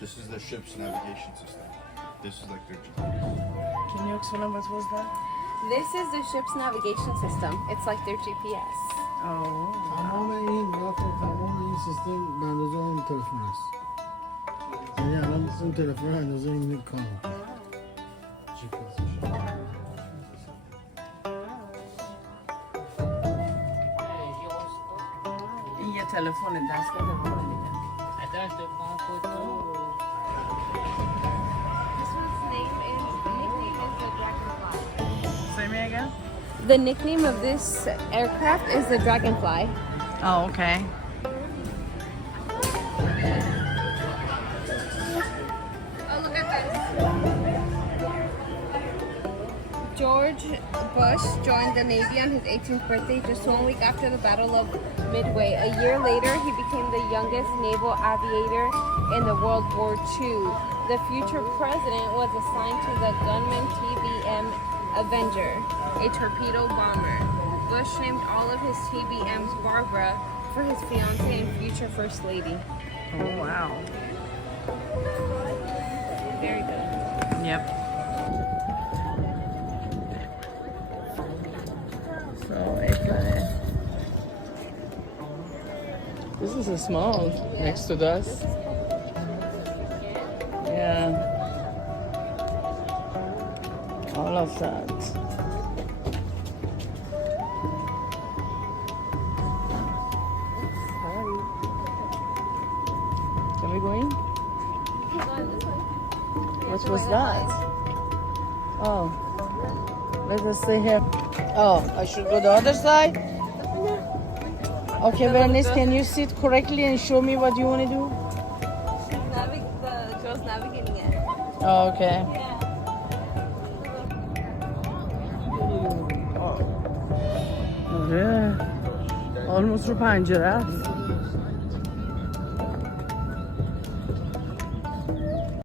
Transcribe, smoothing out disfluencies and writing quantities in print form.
This is the ship's navigation system. This is like their GPS. Can you explain what was that? This is the ship's navigation system. It's like their GPS. Oh. تمام این راه تمام این سیستم به اندازه اون تلفن است. یعنی الان اون تلفن اندازه این کام. این یه تلفن دستگاه تلفن دیگه. Say me again? The nickname of this aircraft is the Dragonfly. Oh, okay. Oh, look at this. George Bush joined the Navy on his 18th birthday just 1 week after the Battle of Midway. A year later, he became the youngest naval aviator in the World War II. The future president was assigned to the gunman TBM Avenger, a torpedo bomber. Bush named all of his TBMs Barbara for his fiancée and future First Lady. Oh, wow. Very good. Yep. So, this is a small next to us. Yeah. All of that. Can we go in? What was that? Oh. Let us stay here. Oh, I should go the other side? Okay, Bernice, can you sit correctly and show me what you want to do? The girl's navigating it. Oh, okay. آره almost رو پنجره است